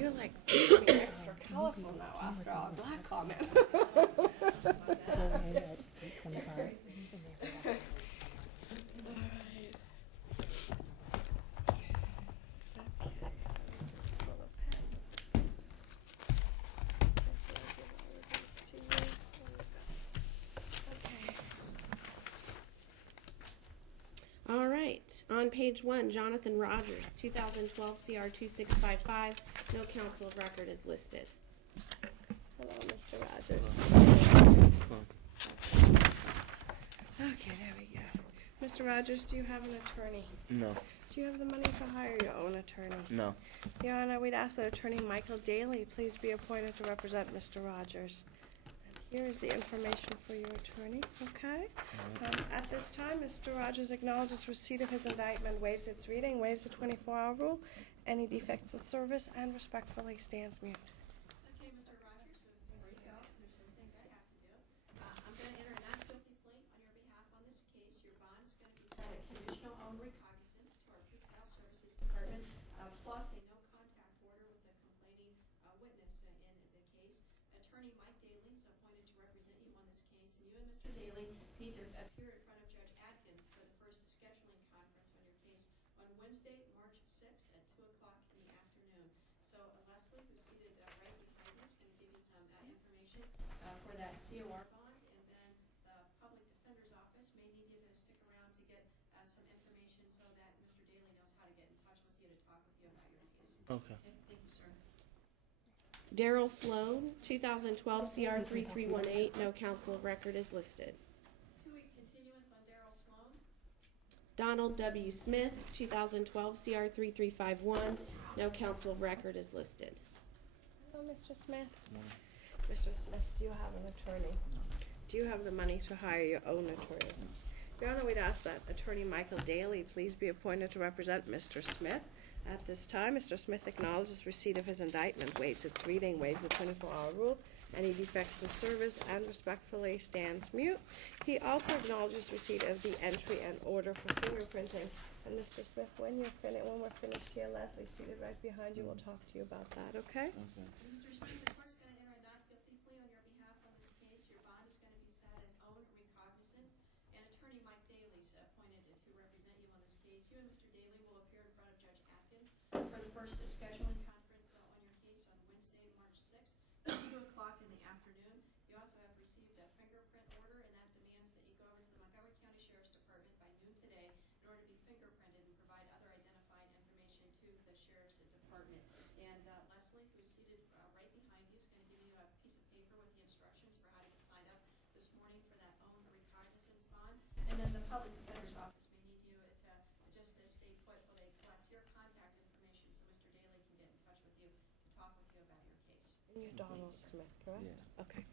You're like being extra colorful now after our black comment. All right, on page 1, Jonathan Rogers, 2012 CR 2655. No counsel of record is listed. Hello, Mr. Rogers. Okay, there we go. Mr. Rogers, do you have an attorney? No. Do you have the money to hire your own attorney? No. Your Honor, we'd ask that Attorney Michael Daly please be appointed to represent Mr. Rogers. Here is the information for your attorney, okay? At this time, Mr. Rogers acknowledges receipt of his indictment, waives its reading, waives the 24-hour rule, any defects in service, and respectfully stands mute. Okay, Mr. Rogers, so before you go, there's some things I have to do. I'm going to enter a not guilty plea on your behalf on this case. Your bond is going to be set at conditional own recognizance to our pretrial services department, plus a no contact order with the complaining witness in the case. Attorney Mike Daly is appointed to represent you on this case, and you and Mr. Daly need to appear in front of Judge Atkins for the first scheduling conference on your case on Wednesday, March 6th at 2 o'clock in the afternoon. So Leslie, who's seated right behind you, is going to give you some information for that COR bond, and then the Public Defender's Office may need you to stick around to get some information so that Mr. Daly knows how to get in touch with you to talk with you about your case. Okay. Thank you, sir. Daryl Sloan, 2012 CR 3318. No counsel of record is listed. 2-week continuance on Daryl Sloan. Donald W. Smith, 2012 CR 3351. No counsel of record is listed. Hello, Mr. Smith. Mr. Smith, do you have an attorney? Do you have the money to hire your own attorney? Your Honor, we'd ask that Attorney Michael Daly please be appointed to represent Mr. Smith. At this time, Mr. Smith acknowledges receipt of his indictment, waives its reading, waives the 24-hour rule, any defects in service, and respectfully stands mute. He also acknowledges receipt of the entry and order for fingerprinting. And Mr. Smith, when we're finished here, Leslie, seated right behind you, will talk to you about that, okay? Okay. Mr. Smith, the court's going to enter a not guilty plea on your behalf on this case. Your bond is going to be set at own recognizance, and Attorney Mike Daly is appointed to represent you on this case. You and Mr. Daly will appear in front of Judge Atkins for the first scheduling conference on your case on Wednesday, March 6th at 2 o'clock in the afternoon. You also have received a fingerprint order, and that demands that you go over to the Montgomery County Sheriff's Department by noon today in order to be fingerprinted and provide other identifying information to the Sheriff's Department. And Leslie, who's seated right behind you, is going to give you a piece of paper with the instructions for how to get signed up this morning for that own recognizance bond. And then the Public Defender's Office may need you to just to stay put while they collect your contact information so Mr. Daly can get in touch with you to talk with you about your case. And you're Donald Smith, correct? Yeah. Okay.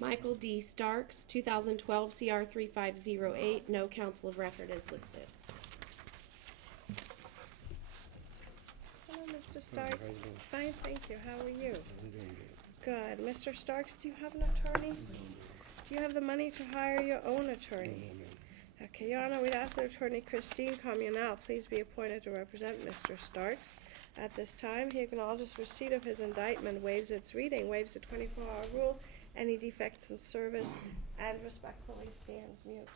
Michael D. Starks, 2012 CR 3508. No counsel of record is listed. Hello, Mr. Starks. Fine, thank you. How are you? I'm doing good. Good. Mr. Starks, do you have an attorney? Do you have the money to hire your own attorney? Okay, Your Honor, we'd ask that Attorney Christine Communal please be appointed to represent Mr. Starks. At this time, he acknowledges receipt of his indictment, waives its reading, waives the 24-hour rule, any defects in service, and respectfully stands mute.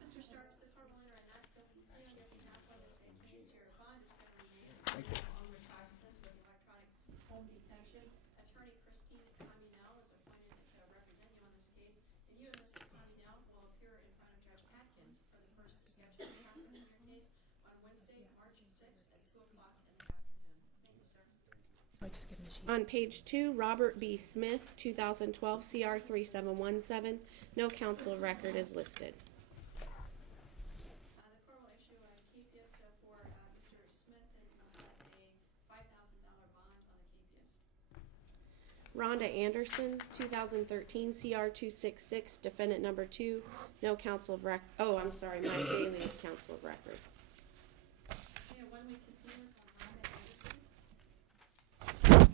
Mr. Starks, the court will enter a not guilty plea on your behalf on this case. Your bond is going to remain on recognizance with electronic home detention. Attorney Christine Communal is appointed to represent you on this case, and you and Ms. Communal will appear in front of Judge Atkins for the first scheduling conference on your case on Wednesday, March 6th at 2 o'clock in the afternoon. Thank you, sir. On page 2, Robert B. Smith, 2012 CR 3717. No counsel of record is listed. The court will issue a capias for Mr. Smith and will set a $5,000 bond on the capias. Rhonda Anderson, 2013 CR 266. Defendant number 2. No counsel of record. Oh, I'm sorry. Mike Daly is counsel of record. Okay, a 1-week continuance on Rhonda Anderson.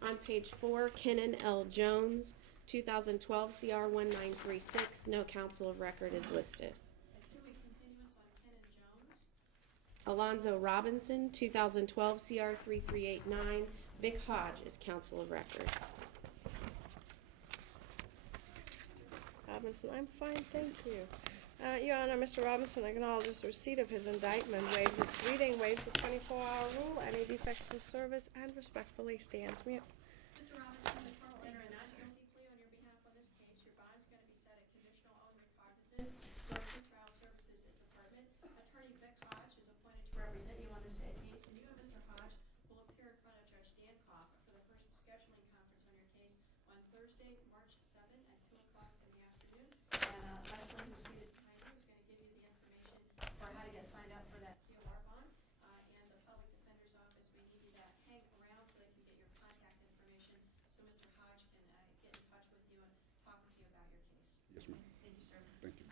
On page 4, Kennan L. Jones, 2012 CR 1936. No counsel of record is listed. A 2-week continuance on Kennan Jones. Alonzo Robinson, 2012 CR 3389. Vic Hodge is counsel of record. Robinson, I'm fine, thank you. Your Honor, Mr. Robinson acknowledges receipt of his indictment, waives its reading, waives the 24-hour rule, any defects in service, and respectfully stands mute. Mr. Robinson, the court will enter a not guilty plea on your behalf on this case. Your bond's going to be set at conditional own recognizance for our pretrial services department. Attorney Vic Hodge is appointed to represent you on this case, and you and Mr. Hodge will appear in front of Judge Dankoff for the first scheduling conference on your case on Thursday, March 7th at 2 o'clock in the afternoon. And Leslie, who's seated behind you, is going to give you the information for how to get signed up for that COR bond. And the public defender's office may need you to hang around so they can get your contact information so Mr. Hodge can get in touch with you and talk with you about your case. Yes, ma'am. Thank you, sir. Thank you.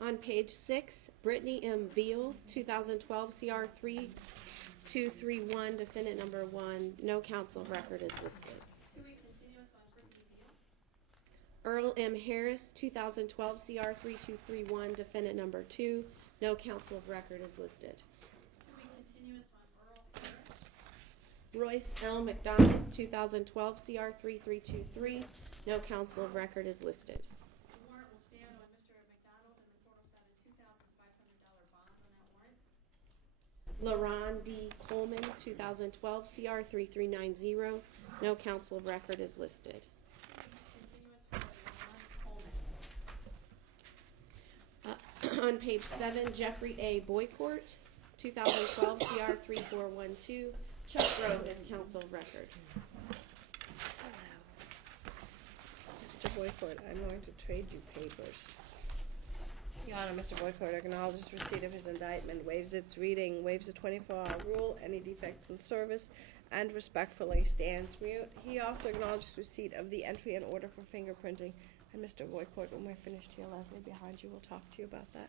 On page 6, Brittany M. Veal, 2012 CR 3231, defendant number 1. No counsel of record is listed. 2-week continuance on Brittany Veal. Earl M. Harris, 2012 CR 3231, defendant number 2. No counsel of record is listed. 2-week continuance on Earl Harris. Royce L. McDonald, 2012 CR 3323. No counsel of record is listed. The warrant will stand on Mr. McDonald, and the court will set a $2,500 bond on that warrant. LaRon D. Coleman, 2012 CR 3390. No counsel of record is listed. 2-week continuance for Ron Coleman. On page 7, Jeffrey A. Boycourt, 2012 CR 3412. Chuck Grove is counsel of record. Mr. Boycourt, I'm going to trade you papers. Your Honor, Mr. Boycourt acknowledges receipt of his indictment, waives its reading, waives the 24-hour rule, any defects in service, and respectfully stands mute. He also acknowledges receipt of the entry and order for fingerprinting. And Mr. Boycourt, when we're finished here, Leslie behind you will talk to you about that.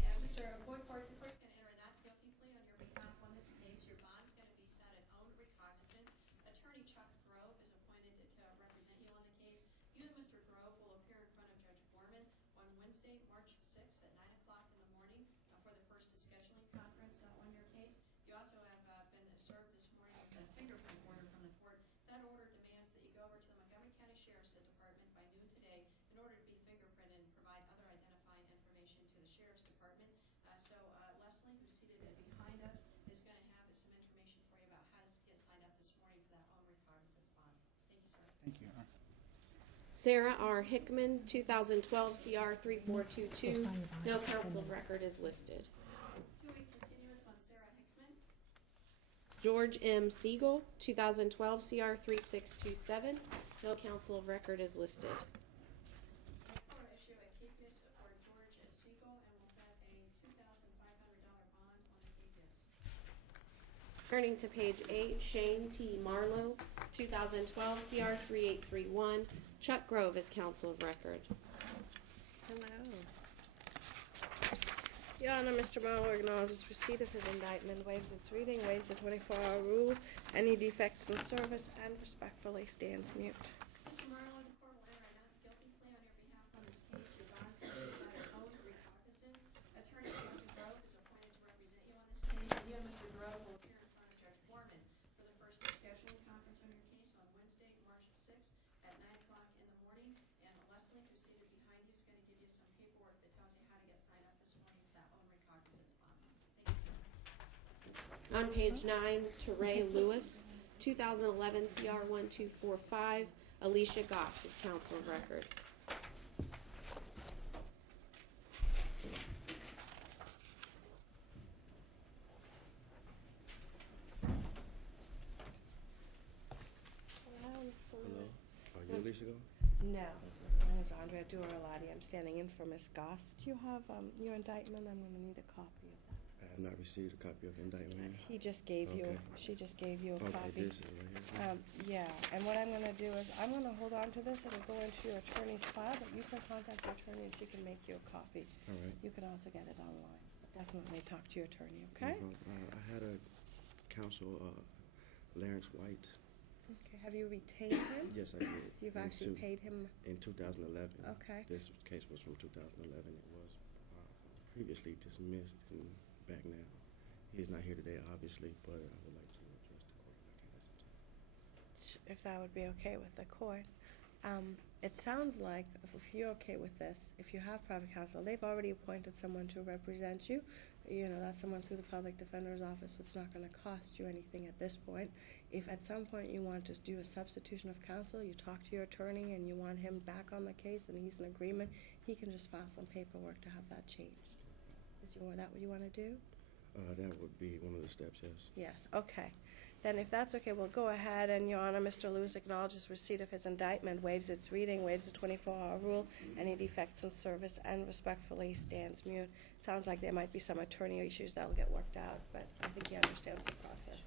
Yeah, Mr. Boycourt, the court's going to enter a not guilty plea on your behalf on this case. Your bond's going to be set at own recognizance. Attorney Chuck Grove is appointed to represent you on the case. You and Mr. Grove will appear in front of Judge Borman on Wednesday, March 6th at 9 o'clock in the morning for the first scheduling conference on your case. You also have been served this morning with a fingerprint order from the court. That order demands that you go over to the Montgomery County Sheriff's Department by noon today in order to be fingerprinted and provide other identifying information to the Sheriff's Department. So Leslie, who's seated behind us, is going to have some information for you about how to get signed up this morning for that own recognizance bond. Thank you, sir. Thank you, Your Honor. Sarah R. Hickman, 2012 CR 3422. No counsel of record is listed. 2-week continuance on Sarah Hickman. George M. Siegel, 2012 CR 3627. No counsel of record is listed. The court will issue a capias for George Siegel and will set a $2,500 bond on the capias. Turning to page 8, Shane T. Marlowe, 2012 CR 3831. Chuck Grove is counsel of record. Hello. Your Honor, Mr. Marlowe acknowledges receipt of his indictment, waives its reading, waives the 24-hour rule, any defects in service, and respectfully stands mute. Mr. Marlowe, the court will enter a not guilty plea on your behalf on this case. Your bond's going to be set at own recognizance. Attorney Chuck Grove is appointed to represent you on this case. And you and Mr. Grove will appear in front of Judge Borman for the first scheduling conference on your case on Wednesday, March 6th at 9 o'clock in the morning. And Leslie, who's seated behind you, is going to give you some paperwork that tells you how to get signed up this morning for that own recognizance bond. Thank you, sir. On page 9, Teray Lewis, 2011 CR 1245. Alicia Goss is counsel of record. Hello. Are you Alicia Go? No. My name's Andrea Duralati. I'm standing in for Ms. Goss. Do you have your indictment? I'm going to need a copy of that. I have not received a copy of the indictment. He just gave you, Okay. she just gave you a Okay, copy. this is right here. Yeah, and what I'm going to do is I'm going to hold on to this. It'll go into your attorney's file, but you can contact your attorney and she can make you a copy. All right. You can also get it online. Definitely talk to your attorney, okay? I had a counsel, Lawrence White. Okay. Have you retained him? Yes, I did. You've actually paid him. In 2011. Okay. This case was from 2011. It was previously dismissed and back now. He is not here today, obviously, but I would like to address the court if I can at some time. If that would be okay with the court. It sounds like, if you're okay with this, if you have private counsel, they've already appointed someone to represent you. You know, that's someone through the public defender's office. It's not going to cost you anything at this point. If at some point you want to do a substitution of counsel, you talk to your attorney and you want him back on the case and he's in agreement, he can just file some paperwork to have that changed. Is that what you want to do? That would be one of the steps, yes. Yes, okay. Then if that's okay, we'll go ahead and, Your Honor, Mr. Lewis acknowledges receipt of his indictment, waives its reading, waives the 24-hour rule, any defects in service, and respectfully stands mute. Sounds like there might be some attorney issues that'll get worked out, but I think he understands the process.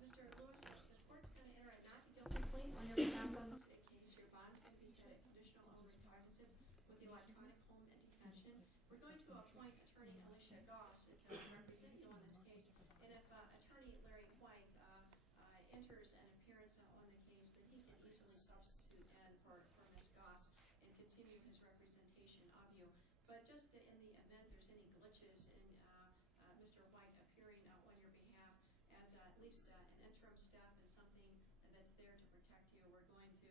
Mr. Lewis, the court's going to enter a not guilty plea on your behalf on this case. Your bond's going to be set at conditional own recognizance with the electronic home and detention. We're going to appoint Attorney Alicia Goss to represent you on this case. And if Attorney Larry White enters an appearance on the case, then he can easily substitute in for Ms. Goss and continue his representation of you. But just in the event there's any glitches in Mr. White appearing on your behalf as at least an interim step and something that's there to protect you, we're going to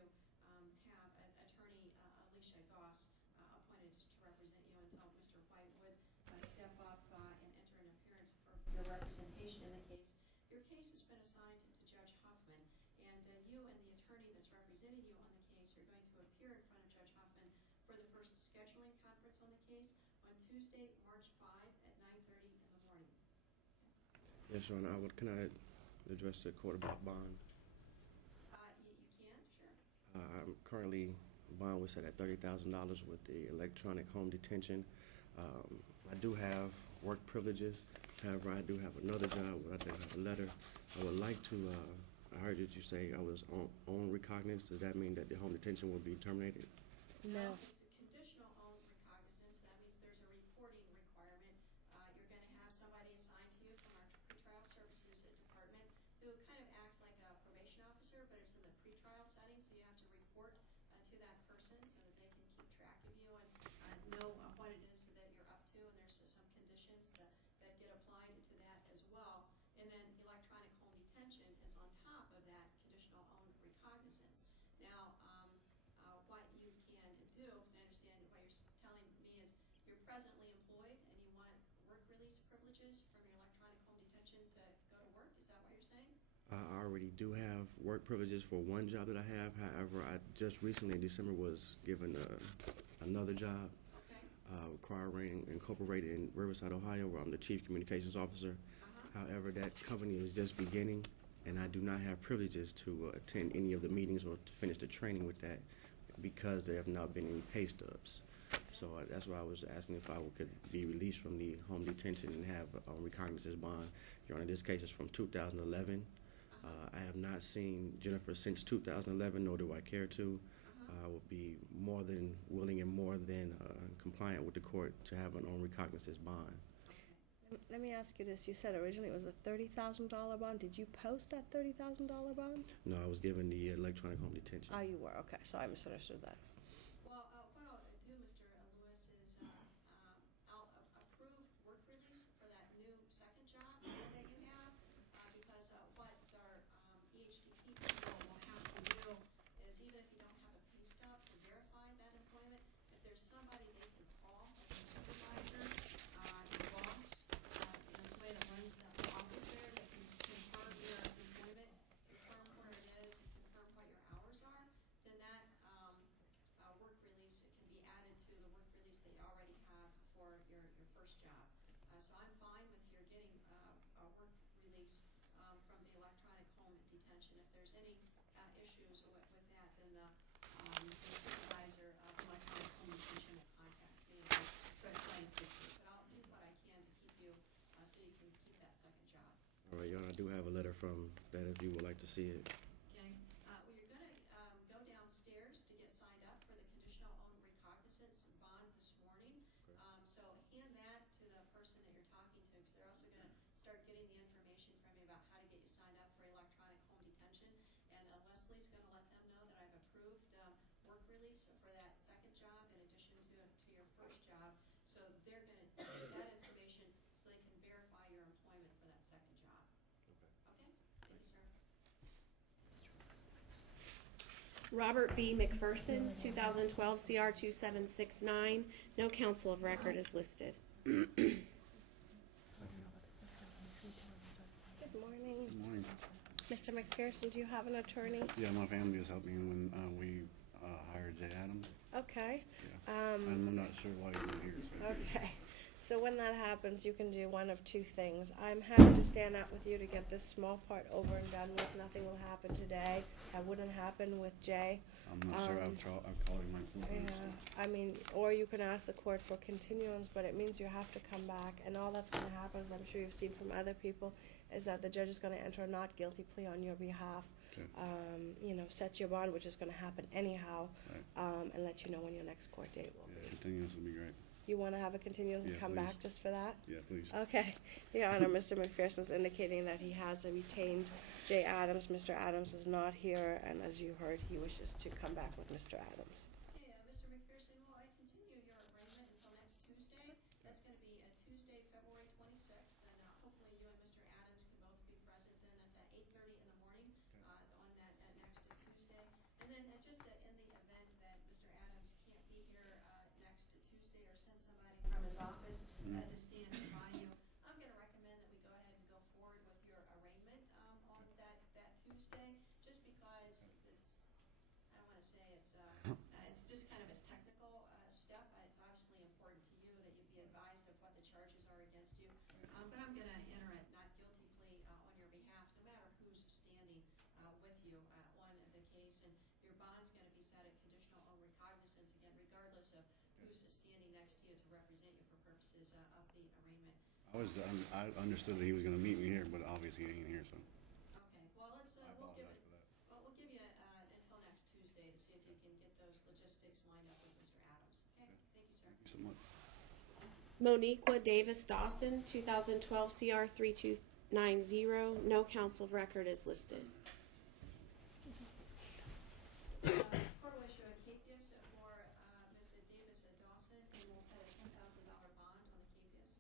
have Attorney Alicia Goss appointed to represent you until Mr. White would step up and enter an appearance for your representation in the case. Your case has been assigned to Judge Huffman, and you and the attorney that's representing you on the case are going to appear in front of Judge Huffman for the first scheduling conference on the case on Tuesday, March 5 at 9:30 in the morning. Yes, Your Honor. Can I address the court about bond? You can, sure. I'm currently, bond was set at $30,000 with the electronic home detention. I do have work privileges. However, I do have another job where I do have a letter. I would like to, I heard that you say I was on recognizance. Does that mean that the home detention will be terminated? No. It's a conditional own recognizance. That means there's a reporting requirement. You're going to have somebody assigned to you from our pretrial services department who kind of acts like a probation officer, but it's in the pretrial setting, so you have to report to that person so that they can keep track of you and know what it is that you're up to, and there's some conditions that get applied to that as well. And then electronic home detention is on top of that conditional own recognizance. Now, what you can do, because I understand what you're telling me is you're presently employed and you want work release privileges from your electronic home detention to go to work. Is that what you're saying? I already do have work privileges for one job that I have. However, I just recently in December was given another job, requiring incorporated in Riverside, Ohio, where I'm the Chief Communications Officer. However, that company is just beginning, and I do not have privileges to attend any of the meetings or to finish the training with that because there have not been any pay stubs. So that's why I was asking if I could be released from the home detention and have a recognizance bond. Your Honor, this case is from 2011. I have not seen Jennifer since 2011, nor do I care to. I will be more than willing and more than compliant with the court to have an own recognizance bond. Let me ask you this. You said originally it was a $30,000 bond. Did you post that $30,000 bond? No, I was given the electronic home detention. Oh, you were. Okay, so I misunderstood that. Well, what I'll do, Mr. Lewis, is I'll approve work release for that new second job that you have because what our EHDP people will have to do is even if you don't have a pay stub to verify that employment, if there's somebody they can call, like a supervisor, your boss, somebody that runs the office there that can confirm your employment, confirm where it is, and confirm what your hours are, then that work release can be added to the work release that you already have for your first job. So I'm fine with your getting a work release from the electronic home detention. If there's any issues with that, then the supervisor of electronic home detention will contact me and try to fix it. But I'll do what I can to keep you so you can keep that second job. All right, Your Honor, I do have a letter from that if you would like to see it. Okay. Well, you're going to go downstairs to get signed up for the conditional own recognizance bond this morning. Okay. So hand that to the person that you're talking to because they're also going to start getting the information from you about how to get you signed up for electronic home detention. And Leslie's going to let them know that I've approved work release for that second job in addition to your first job. So they're going to get that information so they can verify your Robert B. McPherson, 2012 CR 2769. No counsel of record is listed. Good morning. Good morning. Mr. McPherson, do you have an attorney? Yeah, my family has helped me when we hired Jay Adams. Okay. Yeah. And I'm not sure why he's not here. So. Okay. So when that happens, you can do one of two things. I'm happy to stand out with you to get this small part over and done with. Nothing will happen today. That wouldn't happen with Jay. I'm not sure. I've called him like 4 times. Yeah, I mean, or you can ask the court for continuance, but it means you have to come back. And all that's going to happen, as I'm sure you've seen from other people, is that the judge is going to enter a not guilty plea on your behalf. Okay. Set your bond, which is going to happen anyhow, Right. And let you know when your next court date will be. Continuance would be great. You want to have a continuance and Yeah, come please. back just for that? Yeah, please. Okay. Your Honor, Mr. McPherson's indicating that he has retained Jay Adams. Mr. Adams is not here, and as you heard, he wishes to come back with Mr. Adams. Okay, Mr. McPherson, will I continue your arraignment until next Tuesday? That's going to be Tuesday, February 26th, and hopefully you and Mr. Adams can both be present then. That's at 8:30 in the morning on that next Tuesday. And then just in the event that Mr. Adams can't be here next Tuesday or send somebody from his office to stand by you, I'm going to recommend that we go ahead and go forward with your arraignment on that Tuesday, just because it's, I don't want to say it's just kind of a technical step. It's obviously important to you that you be advised of what the charges are against you. But I'm going to enter a not guilty plea on your behalf, no matter who's standing with you on the case. And your bond's going to be set at conditional on recognizance, again, regardless of who's standing next to you to represent you for purposes of the arraignment. I understood that he was going to meet me here, but obviously he ain't here, so. Okay, well, I apologize for that. we'll give you until next Tuesday to see if you can get those logistics lined up with Mr. Adams. Okay, thank you, sir. Thank you so much. Moniqua Davis Dawson, 2012 CR 3290. No counsel of record is listed. Court will issue a capias for Ms. Davis Dawson, and we'll set a $10,000 bond on the capias.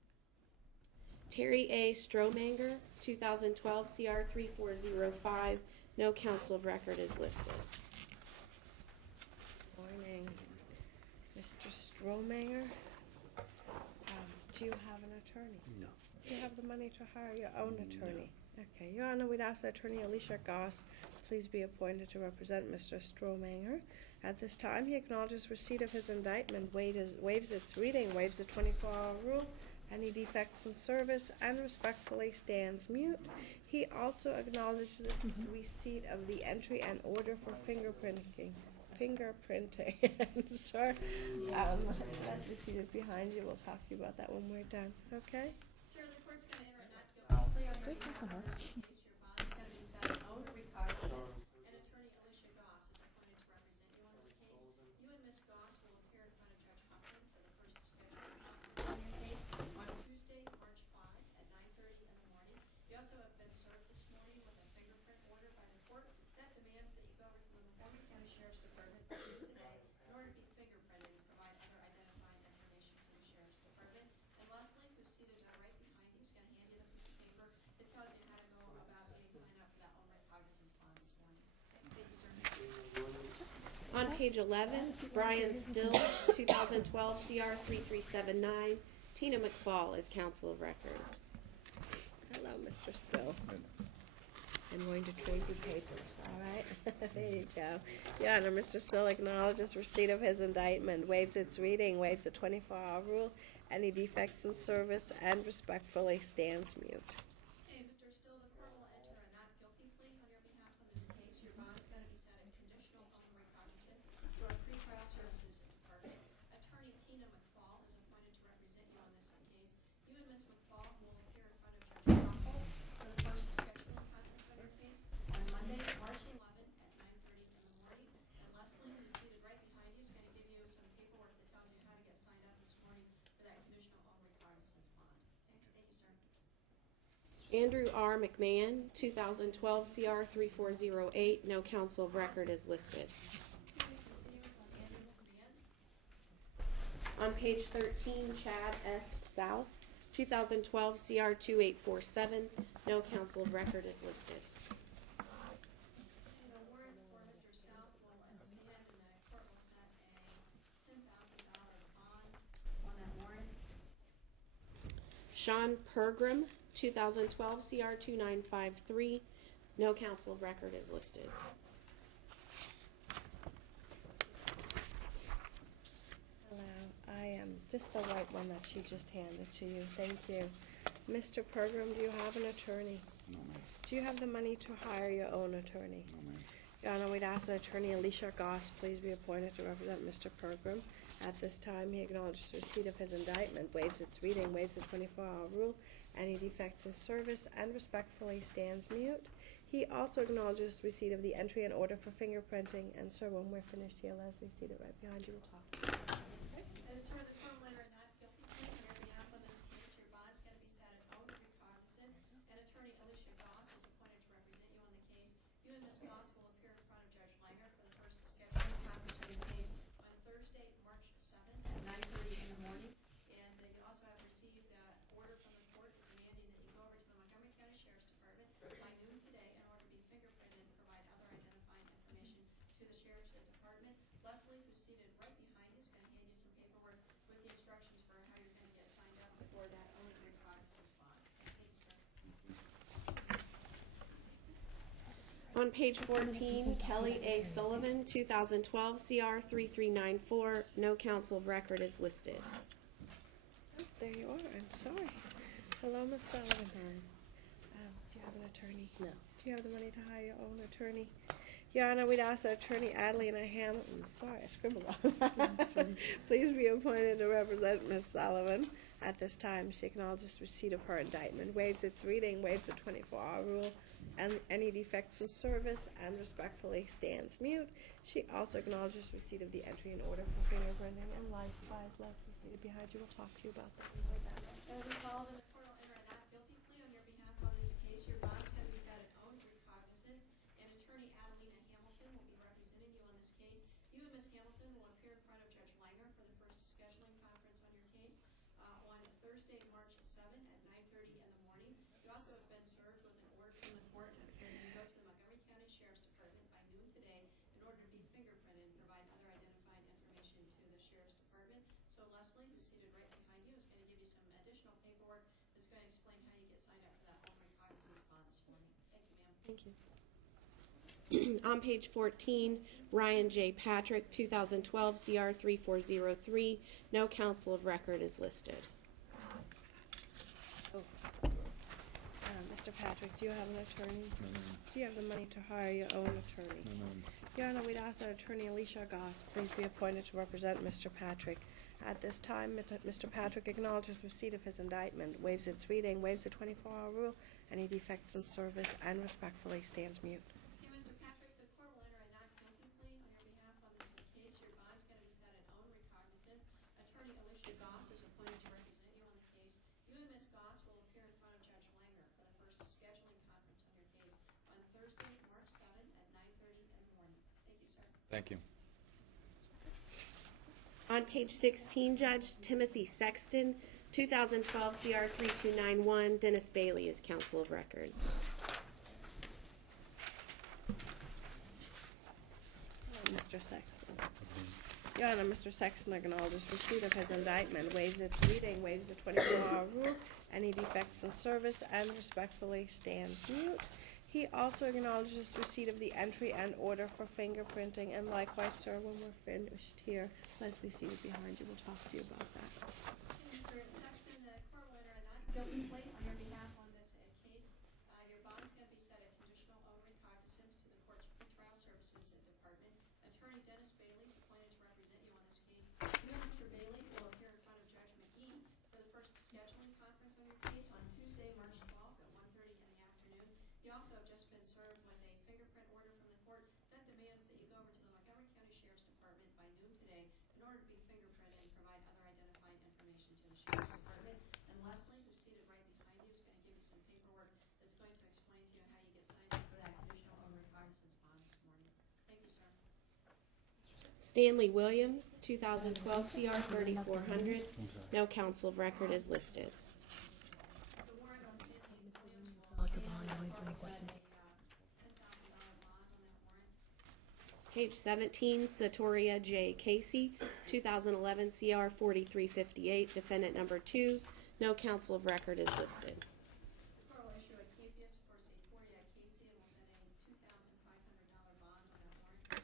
Terry A. Stromanger, 2012 CR 3405. No counsel of record is listed. Morning. Mr. Stromanger, do you have an attorney? No. Do you have the money to hire your own attorney? Okay, Your Honor, we'd ask Attorney Alicia Goss please be appointed to represent Mr. Stromanger. At this time, he acknowledges receipt of his indictment, waives its reading, waives the 24-hour rule, any defects in service, and respectfully stands mute. He also acknowledges receipt of the entry and order for fingerprinting. Sir, that's receipted behind you. We'll talk to you about that when we're done, okay? Sir, the court's going to enter a not guilty plea on your behalf in this case. Your bond is going to be set at own recognizance, and Attorney Alicia Goss is appointed to represent you on this case. You and Ms. Goss will appear in front of Judge Huffman for the first scheduled conference on your case on Tuesday, March 5 at 9:30 in the morning. You also have been served this morning with a fingerprint order by the court that demands that you go over to the Montgomery County Sheriff's Department today in order to be fingerprinted and provide other identifying information to the Sheriff's Department. And Leslie, who's seated right behind you, is going to hand you the piece of paper that tells you how to go about getting signed up for that own recognizance bond this morning. Okay, thank you, sir. On page 11, Brian Still, 2012 CR 3379. Tina McFall is counsel of record. Hello, Mr. Still. I'm going to trade you papers, all right? There you go. Your Honor, Mr. Still acknowledges receipt of his indictment, waives its reading, waives the 24-hour rule, any defects in service, and respectfully stands mute. Okay, Mr. Still, the court will enter a not guilty plea on your behalf on this case. Your bond's going to be set at conditional on recognizance to our pretrial services department. Attorney Tina McFall is appointed to represent you on this case. You and Ms. McFall will appear in front of Judge Rockholz for the first scheduling conference on your case on Monday, March 11 at 9:30 in the morning. And Leslie, who's seated right behind you, is going to give you some paperwork that tells you how to get signed up this morning for that conditional on recognizance bond. Okay, thank you, sir. Andrew R. McMahon, 2012 CR 3408. No counsel of record is listed. Continuance on Andrew McMahon. On page 13, Chad S. South, 2012 CR 2847. No counsel of record is listed. And the warrant for Mr. South will Sean Pergram, 2012 CR 2953. No counsel of record is listed. Hello, I am just the white one that she just handed to you. Thank you. Mr. Pergram, do you have an attorney? No, ma'am. Do you have the money to hire your own attorney? No, ma'am. Your Honor, we'd ask that Attorney Alicia Goss please be appointed to represent Mr. Pergram. At this time, he acknowledges receipt of his indictment, waives its reading, waives the 24-hour rule, any defects in service, and respectfully stands mute. He also acknowledges receipt of the entry and order for fingerprinting. And sir, when we're finished here, Leslie, seated right behind you, will talk. Sir, the court will enter a not guilty plea on your behalf on this case. Your bond's going to be set at own recognizance, and Attorney Alicia Goss is appointed to represent you on the case. You and Ms. Goss will appear in front of Judge Langer for the first scheduling conference on your case on Thursday, March 7th at 9:30 in the morning. And you also have received an order from the court demanding that you go over to the Montgomery County Sheriff's Department by noon today in order to be fingerprinted and provide other identifying information to the Sheriff's Department. Leslie, who's seated right behind you, is going to hand you some paperwork with the instructions for how you're going to get signed up for that own recognizance bond. Thank you, sir. On page 14, Kelly A. Sullivan, 2012 CR 3394. No counsel of record is listed. Oh, there you are. I'm sorry. Hello, Ms. Sullivan. Do you have an attorney? No. Do you have the money to hire your own attorney? Your Honor, we'd ask that Attorney Adelina Hamilton, sorry, I scribbled on. Please be appointed to represent Ms. Sullivan. At this time, she acknowledges receipt of her indictment, waives its reading, waives the 24-hour rule, and any defects in service, and respectfully stands mute. She also acknowledges receipt of the entry and order for fingerprinting, and likewise, Leslie, seated behind you, will talk to you about that. Ms. Sullivan, the court will enter a not guilty plea on your behalf on this case. Your bond's going to be set at own recognizance, and Attorney Adelina Hamilton will be representing you on this case. You and Ms. Hamilton will appear in front of Judge Langer for the first scheduling conference on your case on Thursday, March 7th at 9:30 in the morning. You also have been served with an order from the court and you go to the Montgomery County Sheriff's Department by noon today in order to be fingerprinted and provide other identifying information to the Sheriff's Department. So Leslie, who's seated right behind you, is going to give you some additional paperwork that's going to explain how you get signed up for that own recognizance bond this morning. Thank you, ma'am. Thank you. On page 14, Ryan J. Patrick, 2012 CR 3403. No counsel of record is listed. Mr. Patrick, do you have an attorney? No, ma'am. Do you have the money to hire your own attorney? No, ma'am. Your Honor, we'd ask that Attorney Alicia Goss please be appointed to represent Mr. Patrick. At this time, Mr. Patrick acknowledges receipt of his indictment, waives its reading, waives the 24-hour rule, any defects in service, and respectfully stands mute. Okay, Mr. Patrick, the court will enter a not guilty plea on your behalf on this case. Your bond's going to be set at own recognizance. Attorney Alicia Goss is appointed to represent you on the case. You and Ms. Goss will appear in front of Judge Langer for the first scheduling conference on your case on Thursday, March 7th at 9:30 in the morning. Thank you, sir. Thank you. On page 16, Judge Timothy Sexton, 2012 CR 3291. Dennis Bailey is counsel of record. Mr. Sexton. Your Honor, Mr. Sexton acknowledges receipt of his indictment, waives its reading, waives the 24-hour rule, any defects in service, and respectfully stands mute. He also acknowledges receipt of the entry and order for fingerprinting, and likewise, sir, when we're finished here, Leslie seated behind you will talk to you about that. Okay, Mr. Sexton, the court will enter a not guilty plea on your behalf on this case. Your bond's going to be set at conditional own recognizance to the court's pretrial services department. Attorney Dennis Bailey is appointed to represent you on this case. You and Mr. Bailey will appear in front of Judge McGee for the first scheduling conference on your case on Tuesday, March 12th at 1:30 in the afternoon. You also have just been served with a fingerprint order from the court that demands that you go over to the Montgomery County Sheriff's Department by noon today in order to be fingerprinted and provide other identifying information to the Sheriff's Department. And Leslie, who's seated right behind you, is going to give you some paperwork that's going to explain to you how you get signed up for that conditional own recognizance bond this morning. Thank you, sir. Stanley Williams, 2012 CR 3400. No counsel of record is listed. The warrant on Stanley Williams will stand. The court set a $10,000 bond on that warrant. Page 17, Satoria J. Casey, 2011 CR 4358, defendant number 2. No counsel of record is listed. The court will issue a capias for Satoria Casey and will set a $2,500 bond on that warrant.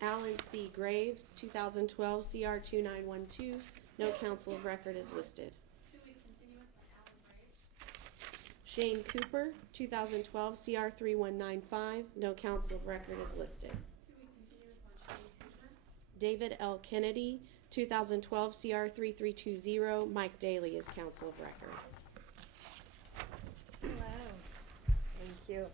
Alan C. Graves, 2012 CR 2912. No counsel of record is listed. 2-week continuance on Alan Graves. Shane Cooper, 2012 CR 3195. No counsel of record is listed. 2-week continuance on Shane Cooper. David L. Kennedy, 2012 CR 3320. Mike Daly is counsel of record. Hello. Thank you.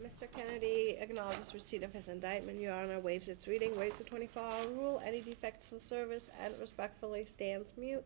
Mr. Kennedy acknowledges receipt of his indictment. Your Honor, waives its reading, waives the 24-hour rule. Any defects in service and respectfully stands mute.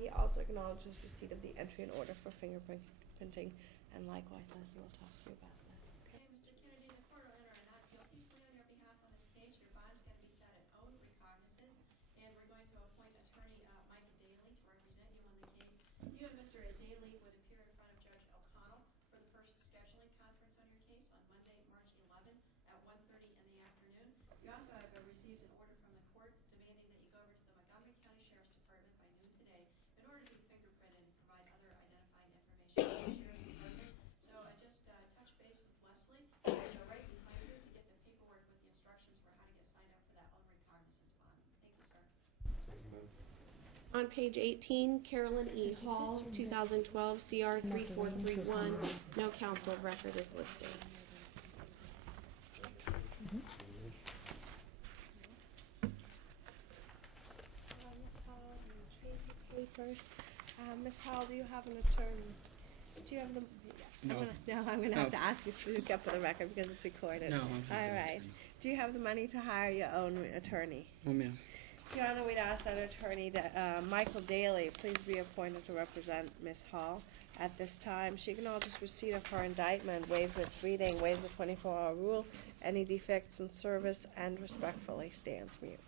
He also acknowledges receipt of the entry and order for fingerprinting, and likewise, Leslie will talk to you about that. Okay, Mr. Kennedy, the court will enter a not guilty plea on your behalf on this case. Your bond is going to be set at own recognizance, and we're going to appoint attorney Mike Daly to represent you on the case. You and Mr. Daly would appear in front of Judge O'Connell for the first scheduling conference on your case on Monday, March 11 at 1:30 in the afternoon. You also have received an order from the court demanding that you go over to the Montgomery County Sheriff's Department by noon today in order to be fingerprinted and provide other identifying information to the Sheriff's Department. So just touch base with Leslie. He's right behind you to get the paperwork with the instructions for how to get signed up for that own recognizance bond. Thank you, sir. On page 18, Carolyn E. Hall, 2012 CR 3431. No counsel of record is listed. Ms. Hall, I'm gonna trade you papers. Ms. Hall, do you have an attorney? Do you have the? No. I'm gonna have to ask you to speak up for the record because it's recorded. No, All right. Do you have the money to hire your own attorney? Oh, ma'am. Your Honor, we'd ask that attorney, Michael Daly, please be appointed to represent Ms. Hall. At this time, she acknowledges receipt of her indictment, waives its reading, waives the 24-hour rule, any defects in service, and respectfully stands mute.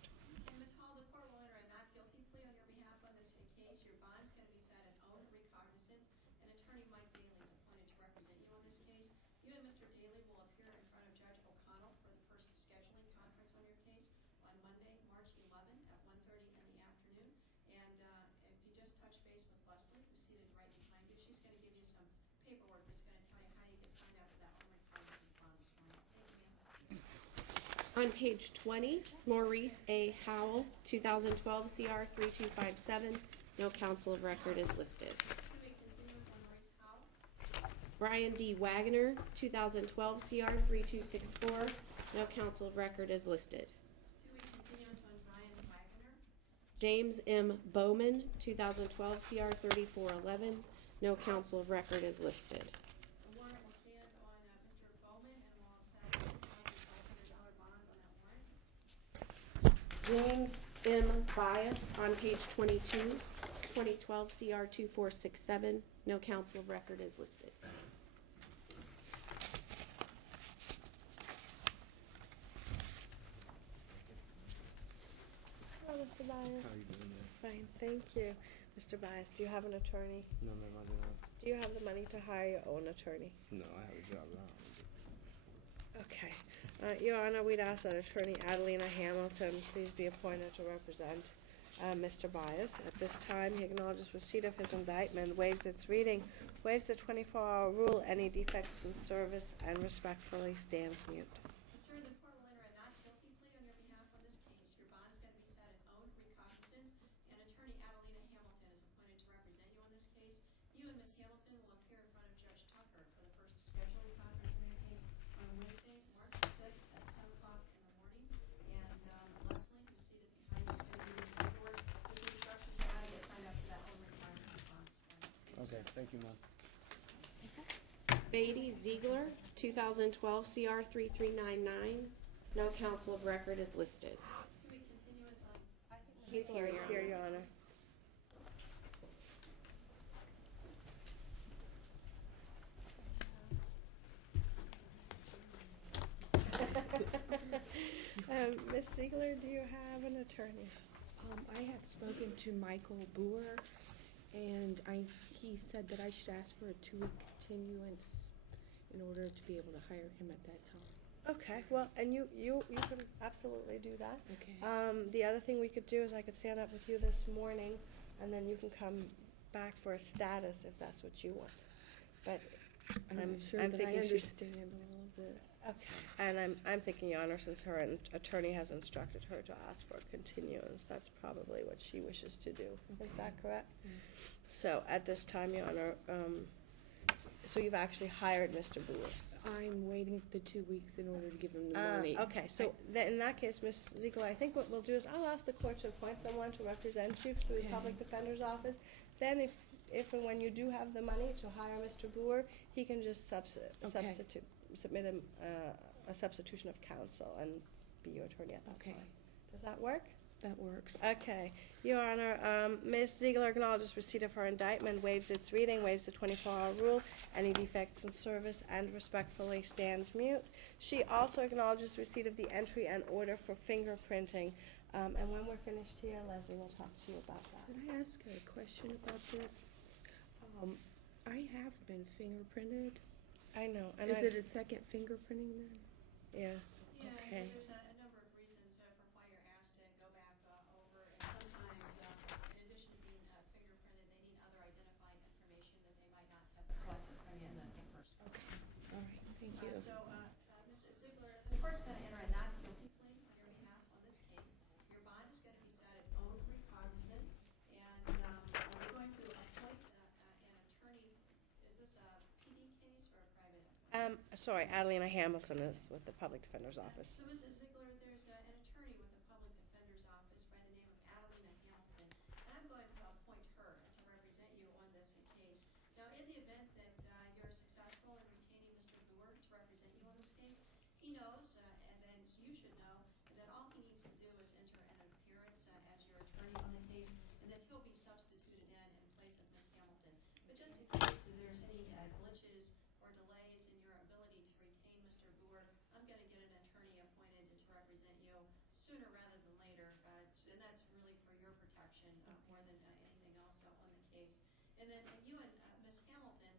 Okay, Ms. Hall, the court will enter a not guilty plea on your behalf on this case. Your bond's going to be set at own recognizance, and attorney Mike Daly is appointed to represent you on this case. You and Mr. Daly will appear in front of Judge O'Connell for the first scheduling conference on your case on Monday, March 11 at 1:30 in the afternoon. And if you just touch base with Leslie, who's seated right behind you, she's going to give you some paperwork that's going to tell you how you get signed up for that own recognizance bond this morning. Thank you, ma'am. On page 20, Maurice A. Howell, 2012 CR 3257. No counsel of record is listed. 2-week continuance on Maurice Howell. Brian D. Wagner, 2012 CR 3264. No counsel of record is listed. 2-week continuance on Brian Wagner. James M. Bowman, 2012 CR 3411. No counsel of record is listed. The warrant will stand on Mr. Bowman, and we'll set a $2,500 bond on that warrant. James M. Bias on page 22, 2012 CR 2467. No counsel of record is listed. Hello, Mr. Byers. How are you doing there? Fine, thank you. Mr. Byers, do you have an attorney? No, ma'am, I do not. Do you have the money to hire your own attorney? No, I have a job now. Okay. Your Honor, we'd ask that attorney Adelina Hamilton please be appointed to represent Mr. Bias. At this time, he acknowledges receipt of his indictment, waives its reading, waives the 24-hour rule, any defects in service, and respectfully stands mute. Sir, the court will enter a not guilty plea on your behalf on this case. Your bond's going to be set at own recognizance, and attorney Adelina Hamilton is appointed to represent you on this case. You and Ms. Hamilton will appear in front of Judge Tucker for the first scheduling conference on your case on Wednesday, March 6th at 10 o'clock in the morning. And Leslie, who's seated behind you, is going to give you the paperwork with the instructions on how to get signed up for that own recognizance bond this morning. Okay, thank you, ma'am. Beatty Ziegler, 2012 CR 3399. No counsel of record is listed. 2-week continuance on. He's here, He's here, Your Honor. Ms. Ziegler, do you have an attorney? I have spoken to Michael Boer, and he said that I should ask for a 2-week continuance in order to be able to hire him at that time. Okay, well, and you can absolutely do that. Okay. The other thing we could do is I could stand up with you this morning and then you can come back for a status if that's what you want. But I'm I'm not sure I'm that I thinking she's understand all of this. okay. And I'm thinking, Your Honor, since her attorney has instructed her to ask for a continuance, that's probably what she wishes to do. Is that correct? So at this time, Your Honor, so you've actually hired Mr. Boer. I'm waiting the 2 weeks in order to give him the money. Okay, so then in that case, Ms. Ziegler, I think what we'll do is I'll ask the court to appoint someone to represent you through the Okay. Public Defender's Office. Then if and when you do have the money to hire Mr. Boer, he can just submit a substitution of counsel and be your attorney at that Okay. time. Does that work? That works. Okay. Your Honor, Ms. Ziegler acknowledges receipt of her indictment, waives its reading, waives the 24-hour rule, any defects in service, and respectfully stands mute. She also acknowledges receipt of the entry and order for fingerprinting. And when we're finished here, Leslie will talk to you about that. Could I ask a question about this? I have been fingerprinted. I know. And Is it a second fingerprinting then? Yeah. Yeah, Okay. there's a number of reasons for why you're asked to go back over, and sometimes, in addition to being fingerprinted, they need other identifying information that they might not have collected from you in the first place. Okay. All right. Thank you. So, Mr. Ziegler, the court's going to enter a not guilty plea on your behalf on this case. Your bond is going to be set at own recognizance, and we're going to appoint an attorney. Is this a PD case or a private? Sorry, Adelina Hamilton is with the Public Defender's Office. So, Mrs. Ziegler, there's an attorney with the Public Defender's Office by the name of Adelina Hamilton, and I'm going to appoint her to represent you on this case. Now, in the event that you're successful in retaining Mr. Boer to represent you on this case, he knows, and then you should know, that all he needs to do is enter an appearance as your attorney on the case, and that he'll be substituted in place of Ms. Hamilton. But just in case there's any glitches or delays in your ability to retain Mr. Boer, I'm going to get an attorney appointed to represent you sooner rather than later, and that's really for your protection more than anything else on the case. And then you and Ms. Hamilton,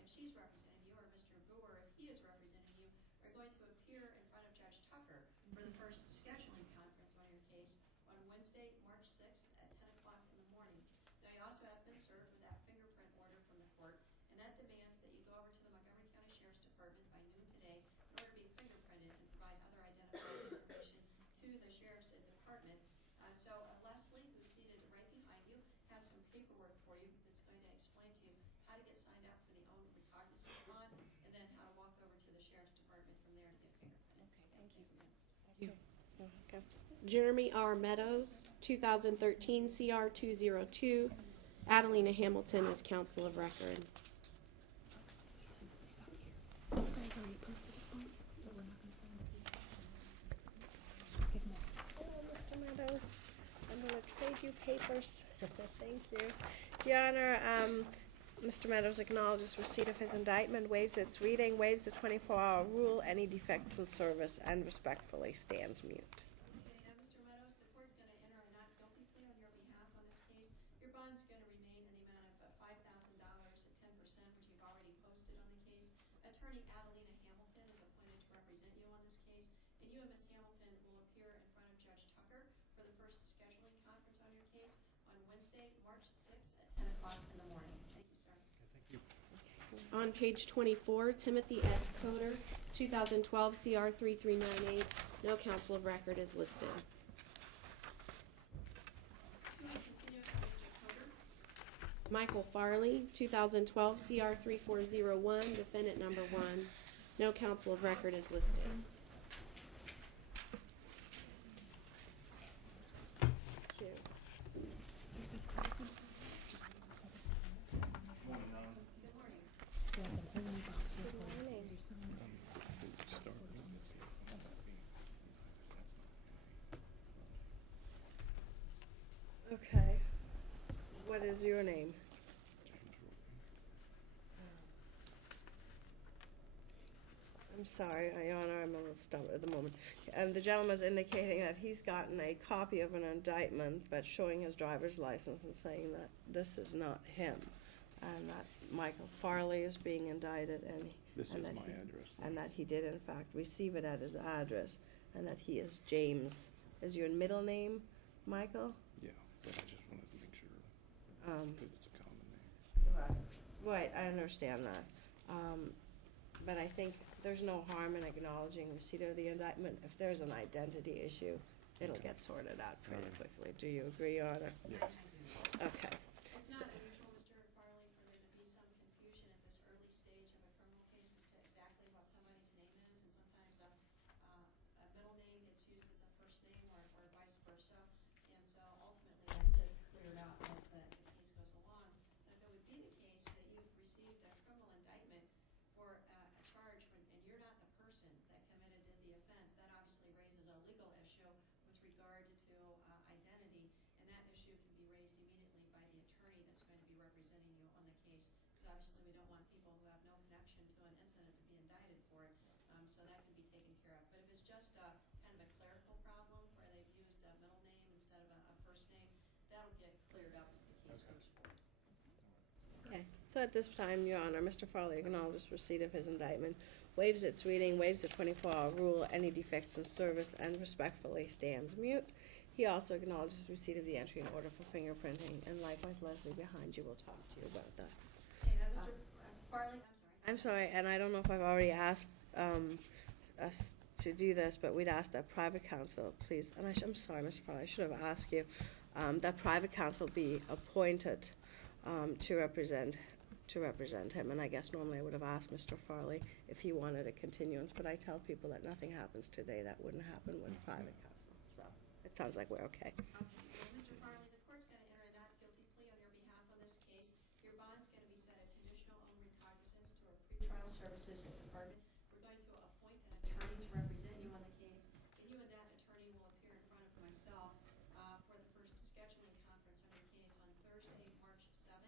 if she's representing you, or Mr. Boer, if he is representing you, are going to appear in front of Judge Tucker for the first scheduling conference on your case on Wednesday, March 6th at 10 o'clock in the morning. Now, you also have been served with that fingerprint order from the court, and that demands that you go over to the Montgomery County Sheriff's Department by noon today in order to be fingerprinted and provide other identifying information to the Sheriff's Department. So Leslie, who's seated right behind you, has some paperwork for you that's going to explain to you how to get signed up for the own recognizance bond, and then how to walk over to the Sheriff's Department from there to get fingerprinted. Okay, thank you. Okay. Jeremy R. Meadows, 2013 CR 202. Adelina Hamilton is counsel of record. Hello, Mr. Meadows. I'm going to trade you papers. Thank you. Your Honor, Mr. Meadows acknowledges receipt of his indictment, waives its reading, waives the 24-hour rule, any defects in service, and respectfully stands mute. Okay, Mr. Meadows, the court's going to enter a not guilty plea on your behalf on this case. Your bond's going to remain in the amount of $5,000 at 10%, which you've already posted on the case. Attorney Adelina Hamilton is appointed to represent you on this case, and you and Ms. Hamilton will appear in front of Judge Tucker for the first scheduling conference on your case on Wednesday, March 6th at 10 o'clock in the morning. Thank you, sir. On page 24, Timothy S. Coder, 2012 CR 3398. No counsel of record is listed. To continue, Mr. Coder. Michael Farley, 2012 CR 3401. Defendant number 1. No counsel of record is listed. Thank you. Good morning. Good morning. Okay. What is your name? I'm sorry, Your Honor, I'm a little stumped at the moment. The gentleman's indicating that he's gotten a copy of an indictment, but showing his driver's license and saying that this is not him, and that Michael Farley is being indicted, and This is and my that he- address. and that he did in fact receive it at his address, and that he is James. Is your middle name Michael? Yeah, but I just wanted to make sure. It's a common name. Right, I understand that. But I think there's no harm in acknowledging receipt of the indictment. If there's an identity issue, it'll get sorted out pretty Alright. quickly. Do you agree, Your Honor? Yes. Okay. It's not unusual, Mr. Farley, for there to be some confusion at this early stage of a criminal case as to exactly what somebody's name is, and sometimes a middle name gets used as a first name or vice versa. And so ultimately that gets cleared out as the case goes along. And if it would be the case that you've received a criminal indictment for a charge and you're not the person that committed the offense, that obviously raises a legal issue with regard to identity, and that issue can be raised immediately by the attorney that's going to be representing you on the case, because obviously we don't want people who have no connection to an incident to be indicted for it, so that can be taken care of. But if it's just kind of a clerical problem where they've used a middle name instead of a first name, that'll get cleared up as the case goes forward. Okay, so at this time, Your Honor, Mr. Farley acknowledges receipt of his indictment, waives its reading, waives the 24-hour rule, any defects in service, and respectfully stands mute. He also acknowledges receipt of the entry in order for fingerprinting, and likewise, Leslie behind you will talk to you about that. Okay, Mr. Farley, I'm sorry. I'm sorry, and I don't know if I've already asked us to do this, but we'd ask that private counsel, please, and I'm sorry, Mr. Farley, I should have asked you, that private counsel be appointed to represent him. And I guess normally I would have asked Mr. Farley if he wanted a continuance, but I tell people that nothing happens today that wouldn't happen with private counsel. So it sounds like we're okay. Okay. Well, Mr. Farley, the court's going to enter a not guilty plea on your behalf on this case. Your bond's going to be set at conditional own recognizance to a pretrial services department. We're going to appoint an attorney to represent you on the case, and you and that attorney will appear in front of myself for the first scheduling conference on your case on Thursday, March 7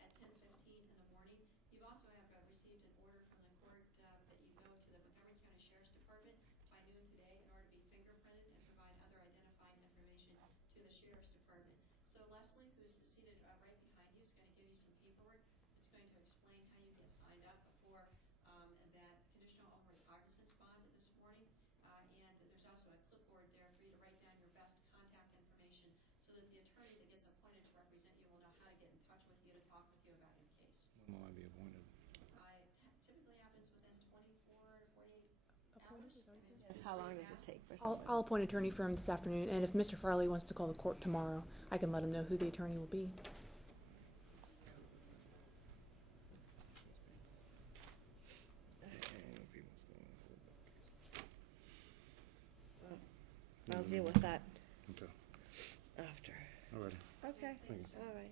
at 10:15 in the morning. You also have received an order from the court that you go to the Montgomery County Sheriff's Department by noon today in order to be fingerprinted and provide other identifying information to the Sheriff's Department. So Leslie, who's seated right behind you, is going to give you some paperwork. It's going to explain how you get signed up for that conditional own recognizance bond this morning. And there's also a clipboard there for you to write down your best contact information so that the attorney that gets appointed to represent you will know how to get in touch with you to talk with you about your case. When will I be appointed? Typically happens within 24 to 48 hours. How long does it take for I'll someone? appoint an attorney for him this afternoon, and if Mr. Farley wants to call the court tomorrow, I can let him know who the attorney will be. I'll deal with that Okay. after. All right. Okay, Thanks. all right.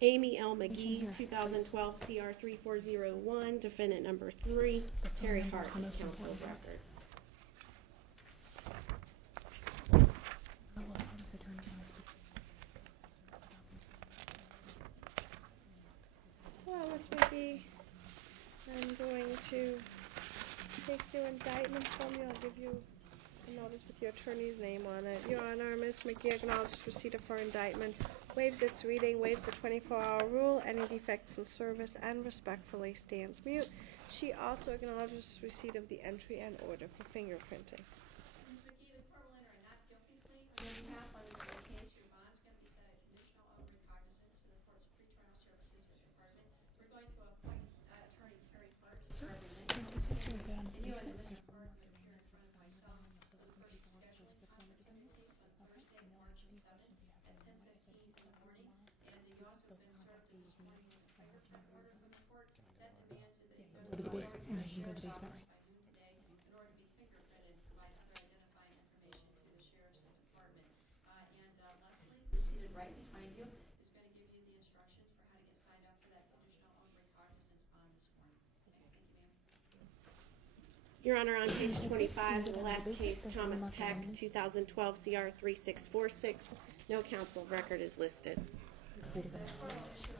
Amy L. McGee, 2012 CR 3401, defendant number 3, Terry Hart, as counsel of record. Well, Ms. McGee, I'm going to take your indictment from you. I'll give you a notice with your attorney's name on it. Your Honor, Ms. McGee acknowledges receipt of her indictment, waives its reading, waives the 24-hour rule, any defects in service, and respectfully stands mute. She also acknowledges receipt of the entry and order for fingerprinting. Ms. McGee, the court will enter a not guilty plea on your behalf on this case. Your bond's going to be set at conditional own recognizance to the court's pretrial services department. We're going to appoint attorney Terry Hart to represent you. And you and Mr. Hart would appear in front of myself for the first scheduling conference on your case on Thursday, March 7th at 10:15 in the morning. And you also have been served this morning with a fingerprint order from the court that demands that you go to the Sheriff's Office by noon today in order to be fingerprinted and provide other identifying information to the Sheriff's Department. And Leslie, who's seated right behind you, is going to give you the instructions for how to get signed up for that conditional own recognizance bond this morning. Okay, thank you, ma'am. Your Honor, on page 25 of the last case, Thomas Peck, 2012 CR 3646, no counsel of record is listed. The court will issue